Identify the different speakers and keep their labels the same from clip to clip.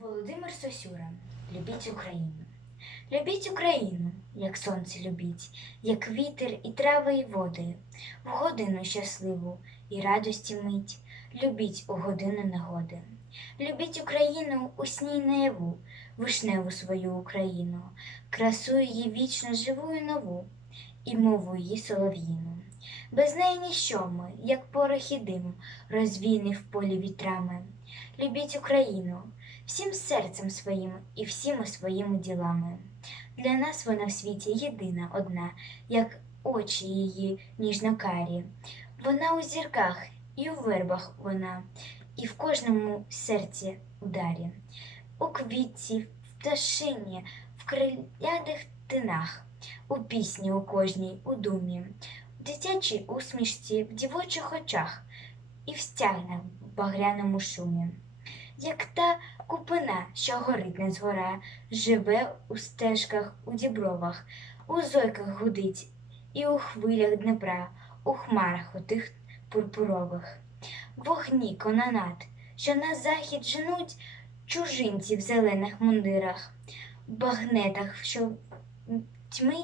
Speaker 1: Володимир Сосюра, любіть Україну. Любіть Україну, як сонце любіть, як вітер і трави, і води, в годину щасливу і радості мить, любіть у годину негоди. Любіть Україну у сні й наяву, вишневу свою Україну, красу її вічно живу і нову, і мову її солов'їну. Без неї ніщо ми, як порох і дим, розвійний в полі вітрами. Любіть Україну всім серцем своїм і всіми своїми ділами. Для нас вона в світі єдина одна, як очі її ніжно-карі. Вона у зірках і у вербах вона, і в кожному серці ударі, у квітці, в пташині, в крилядих тинах, у пісні у кожній, у думі, в дитячій усмішці, в дівочих очах і в стягнах в багряному шумі. Як та купина, що горить не згора, живе у стежках, у дібровах, у зойках гудить, і у хвилях Днепра, у хмарах отих пурпурових. Вогні кононат, що на захід женуть чужинці в зелених мундирах, в багнетах, що тьми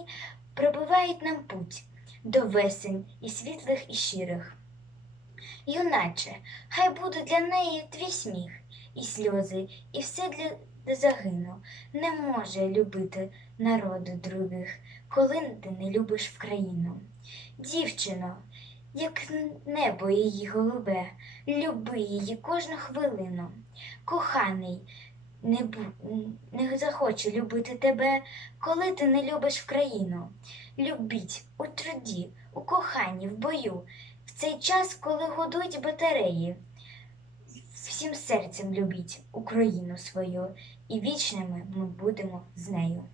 Speaker 1: пробивають нам путь до весень і світлих, і щирих. Юначе, хай буде для неї твій сміх і сльози, і все для загину. Не може любити народу других, коли ти не любиш в країну. Дівчино, як небо її голубе, люби її кожну хвилину. Коханий, не, бу- не захоче любити тебе, коли ти не любиш в країну. Любіть у труді, у коханні, в бою, в цей час, коли годують батареї. Всім серцем любіть Україну свою, і вічними ми будемо з нею.